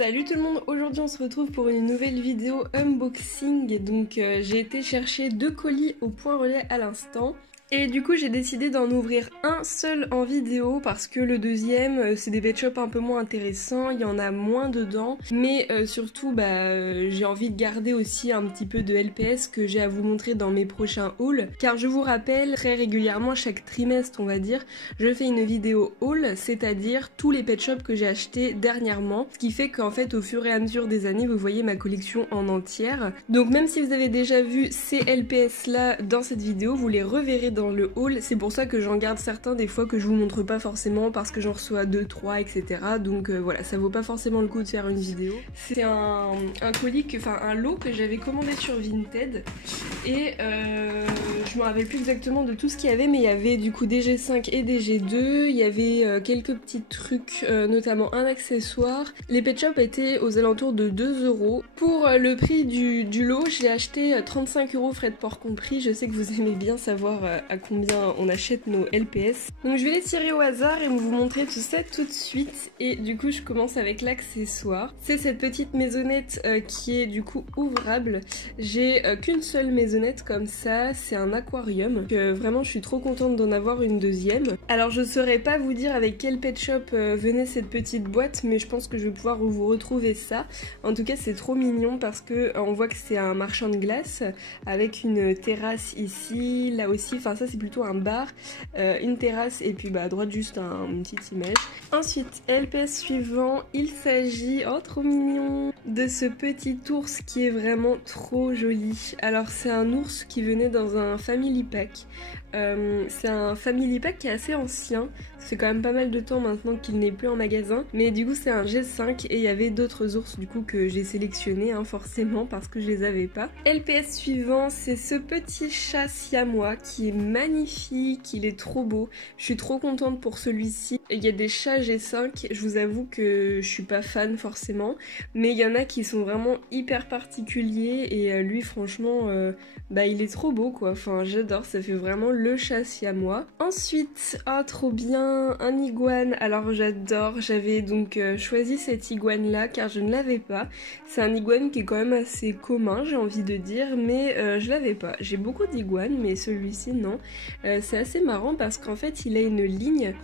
Salut tout le monde, aujourd'hui on se retrouve pour une nouvelle vidéo unboxing. Donc j'ai été chercher 2 colis au point relais à l'instant. Et du coup j'ai décidé d'en ouvrir un seul en vidéo parce que le deuxième c'est des pet shops un peu moins intéressants, il y en a moins dedans. Mais surtout j'ai envie de garder aussi un petit peu de LPS que j'ai à vous montrer dans mes prochains hauls. Car je vous rappelle, très régulièrement, chaque trimestre on va dire, je fais une vidéo haul, c'est-à-dire tous les pet shops que j'ai achetés dernièrement. Ce qui fait qu'en fait au fur et à mesure des années vous voyez ma collection en entière. Donc même si vous avez déjà vu ces LPS là dans cette vidéo, vous les reverrez dans le haul. C'est pour ça que j'en garde certains des fois que je vous montre pas forcément parce que j'en reçois 2, 3 etc. Donc voilà, ça vaut pas forcément le coup de faire une vidéo. C'est un colis, un lot que j'avais commandé sur Vinted et je me rappelle plus exactement de tout ce qu'il y avait, mais il y avait du coup des G5 et des G2, il y avait quelques petits trucs, notamment un accessoire. Les pet shops étaient aux alentours de 2 €. Pour le prix du lot, je l'ai acheté 35 € frais de port compris. Je sais que vous aimez bien savoir à combien on achète nos LPS. Donc je vais les tirer au hasard et vous montrer tout ça tout de suite. Et du coup je commence avec l'accessoire. C'est cette petite maisonnette qui est du coup ouvrable. J'ai qu'une seule maisonnette comme ça, c'est un aquarium. Vraiment je suis trop contente d'en avoir une deuxième. Alors je saurais pas vous dire avec quel pet shop venait cette petite boîte, mais je pense que je vais pouvoir vous retrouver ça. En tout cas c'est trop mignon parce que on voit que c'est un marchand de glace avec une terrasse ici, là aussi, enfin ça c'est plutôt un bar, une terrasse et puis à droite juste une petite image. Ensuite LPS suivant, il s'agit, oh trop mignon, de ce petit ours qui est vraiment trop joli. Alors c'est un ours qui venait dans un family pack. C'est un family pack qui est assez ancien, c'est quand même pas mal de temps maintenant qu'il n'est plus en magasin, mais du coup c'est un G5 et il y avait d'autres ours du coup que j'ai sélectionné forcément parce que je les avais pas. LPS suivant, c'est ce petit chat siamois qui est magnifique, il est trop beau, je suis trop contente pour celui-ci. Il y a des chats G5, je vous avoue que je suis pas fan forcément, mais il y en a qui sont vraiment hyper particuliers et lui franchement il est trop beau quoi, enfin j'adore, ça fait vraiment le chat siamois. Ensuite, trop bien, un iguane. Alors j'adore, j'avais donc choisi cette iguane là car je ne l'avais pas. C'est un iguane qui est quand même assez commun j'ai envie de dire, mais je l'avais pas. J'ai beaucoup d'iguanes mais celui-ci non. C'est assez marrant parce qu'en fait il a une ligne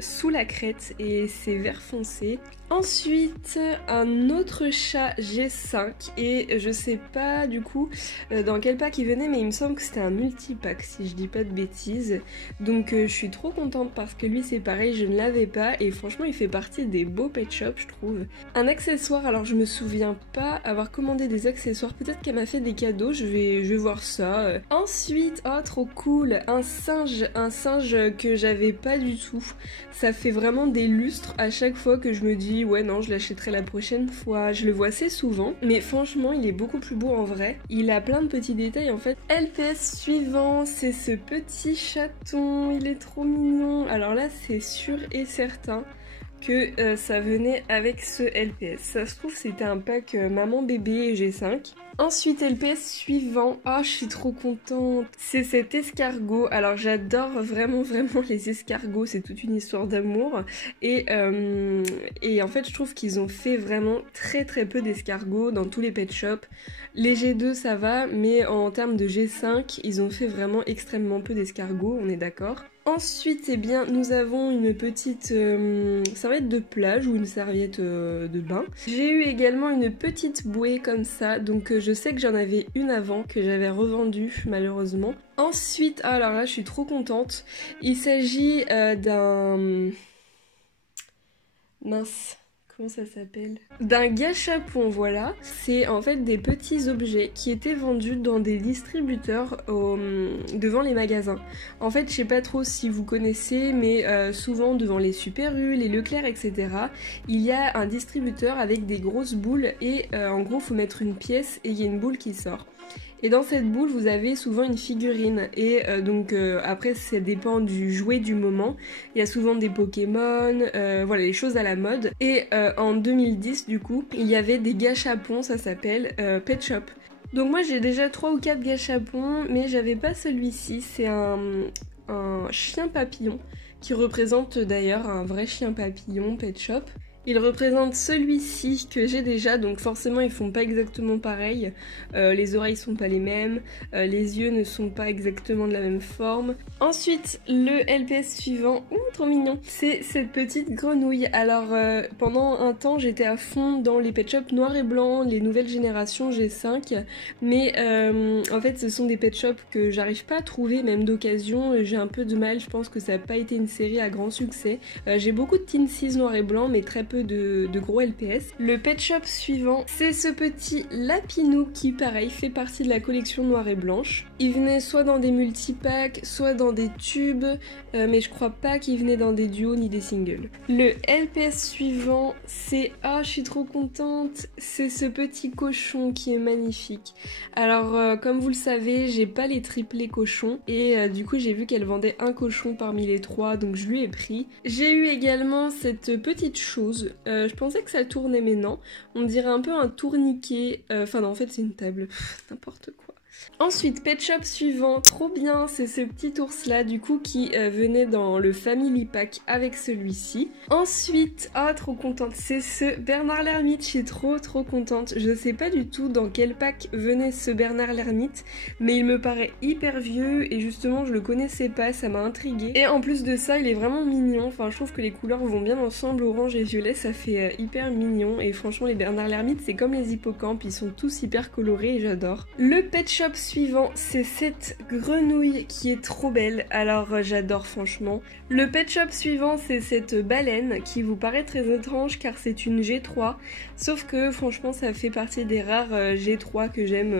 sous la crête et c'est vert foncé. Ensuite un autre chat G5 et je sais pas du coup dans quel pack il venait, mais il me semble que c'était un multipack si je dis pas de bêtises. Donc je suis trop contente parce que lui c'est pareil, je ne l'avais pas et franchement il fait partie des beaux pet shops je trouve. Un accessoire, alors je me souviens pas avoir commandé des accessoires, peut-être qu'elle m'a fait des cadeaux, je vais voir ça. Ensuite, trop cool, un singe que j'avais pas du tout. Ça fait vraiment des lustres à chaque fois que je me dis ouais non je l'achèterai la prochaine fois. Je le vois assez souvent mais franchement il est beaucoup plus beau en vrai. Il a plein de petits détails en fait. LPS suivant, c'est ce petit chaton, il est trop mignon. Alors là c'est sûr et certain que ça venait avec ce LPS. Ça se trouve c'était un pack maman bébé et G5. Ensuite LPS suivant, je suis trop contente, c'est cet escargot. Alors j'adore vraiment les escargots, c'est toute une histoire d'amour et en fait je trouve qu'ils ont fait vraiment très peu d'escargots dans tous les pet shops. Les G2 ça va, mais en termes de G5 ils ont fait vraiment extrêmement peu d'escargots, on est d'accord. Ensuite, nous avons une petite serviette de plage ou une serviette de bain. J'ai eu également une petite bouée comme ça, donc je sais que j'en avais une avant que j'avais revendue malheureusement. Ensuite, alors là je suis trop contente, il s'agit d'un... mince... comment ça s'appelle? D'un gâchapon, voilà. C'est en fait des petits objets qui étaient vendus dans des distributeurs devant les magasins. En fait, je sais pas trop si vous connaissez, mais souvent devant les Super U, les Leclerc, etc. il y a un distributeur avec des grosses boules et en gros, faut mettre une pièce et il y a une boule qui sort. Et dans cette boule, vous avez souvent une figurine. Et après, ça dépend du jouet du moment. Il y a souvent des Pokémon, voilà, les choses à la mode. Et en 2010, du coup, il y avait des gâchapons, ça s'appelle Pet Shop. Donc moi, j'ai déjà 3 ou 4 gâchapons, mais j'avais pas celui-ci. C'est un chien papillon, qui représente d'ailleurs un vrai chien papillon Pet Shop. Il représente celui-ci que j'ai déjà, donc forcément ils font pas exactement pareil. Les oreilles sont pas les mêmes, les yeux ne sont pas exactement de la même forme. Ensuite, le LPS suivant, trop mignon, c'est cette petite grenouille. Alors pendant un temps j'étais à fond dans les pet shops noir et blanc, les nouvelles générations G5, mais en fait ce sont des pet shops que j'arrive pas à trouver, même d'occasion. J'ai un peu de mal, je pense que ça n'a pas été une série à grand succès. J'ai beaucoup de Teensies noir et blanc, mais très peu de gros LPS. Le pet shop suivant, c'est ce petit Lapinou qui pareil fait partie de la collection noire et blanche. Il venait soit dans des multipacks, soit dans des tubes, mais je crois pas qu'il venait dans des duos ni des singles. Le LPS suivant, c'est... Ah, je suis trop contente, c'est ce petit cochon qui est magnifique. Alors, comme vous le savez, j'ai pas les triplés cochons, et du coup j'ai vu qu'elle vendait un cochon parmi les 3, donc je lui ai pris. J'ai eu également cette petite chose, je pensais que ça tournait mais non, on dirait un peu un tourniquet, enfin non en fait c'est une table, n'importe quoi. Ensuite, pet shop suivant, trop bien, c'est ce petit ours là du coup qui venait dans le family pack avec celui-ci. Ensuite, trop contente, c'est ce Bernard l'ermite, je suis trop contente. Je sais pas du tout dans quel pack venait ce Bernard l'ermite, mais il me paraît hyper vieux et justement je le connaissais pas, ça m'a intriguée. Et en plus de ça, il est vraiment mignon, enfin je trouve que les couleurs vont bien ensemble, orange et violet, ça fait hyper mignon. Et franchement les Bernard l'ermite c'est comme les hippocampes, ils sont tous hyper colorés et j'adore. Le pet shop suivant, c'est cette grenouille qui est trop belle, alors j'adore franchement. Le pet shop suivant, c'est cette baleine qui vous paraît très étrange car c'est une G3, sauf que franchement ça fait partie des rares G3 que j'aime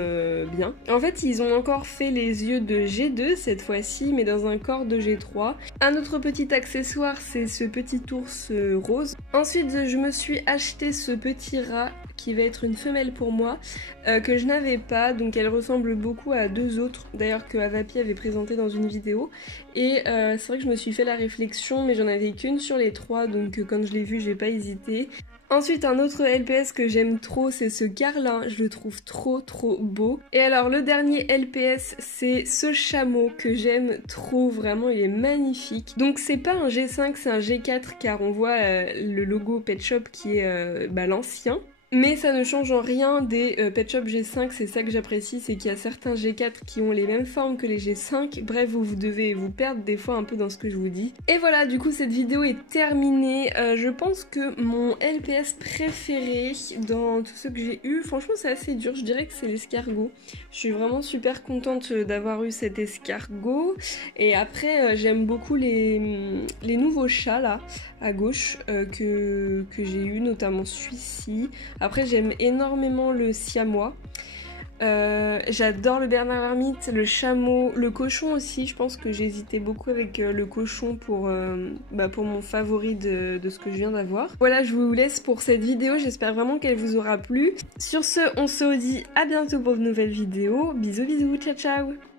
bien. En fait ils ont encore fait les yeux de G2 cette fois-ci, mais dans un corps de G3. Un autre petit accessoire, c'est ce petit ours rose. Ensuite je me suis acheté ce petit rat qui va être une femelle pour moi, que je n'avais pas, donc elle ressemble beaucoup à 2 autres, d'ailleurs que Avapi avait présenté dans une vidéo, et c'est vrai que je me suis fait la réflexion, mais j'en avais qu'une sur les 3, donc quand je l'ai vu j'ai pas hésité. Ensuite un autre LPS que j'aime trop, c'est ce Carlin, je le trouve trop beau. Et alors le dernier LPS, c'est ce chameau que j'aime trop, vraiment il est magnifique. Donc c'est pas un G5, c'est un G4 car on voit le logo Pet Shop qui est l'ancien. Mais ça ne change en rien des Pet Shop G5, c'est ça que j'apprécie, c'est qu'il y a certains G4 qui ont les mêmes formes que les G5, bref vous devez vous perdre des fois un peu dans ce que je vous dis. Et voilà, du coup cette vidéo est terminée, je pense que mon LPS préféré dans tout ce que j'ai eu, franchement c'est assez dur, je dirais que c'est l'escargot. Je suis vraiment super contente d'avoir eu cet escargot, et après j'aime beaucoup les nouveaux chats là, à gauche, que j'ai eu, notamment celui-ci. Après j'aime énormément le siamois, j'adore le Bernard l'ermite, le chameau, le cochon aussi, je pense que j'hésitais beaucoup avec le cochon pour mon favori de ce que je viens d'avoir. Voilà, je vous laisse pour cette vidéo, j'espère vraiment qu'elle vous aura plu. Sur ce, on se dit à bientôt pour de nouvelles vidéos, bisous, ciao ciao.